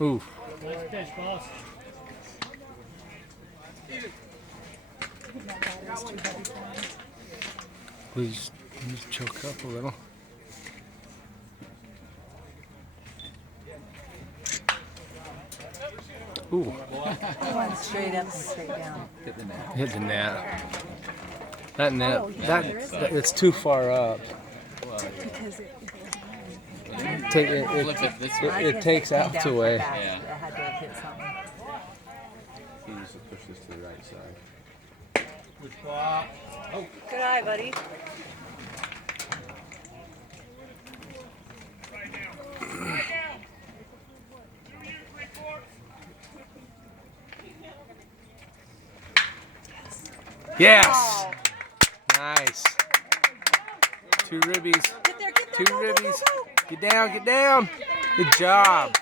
Ooh. Nice pitch, boss. Please choke up a little. Ooh. One straight up and straight down. Hit the net. Hit the net. That net, it's too far up. Because Flip it this way. It takes out away. Yeah. I had to have hit something. He needs to push this to the right side. Good spot. Oh. Good eye, buddy. Yes. Nice. Two ribbies. Get there, Two ribbies. Get down, get down. Good job.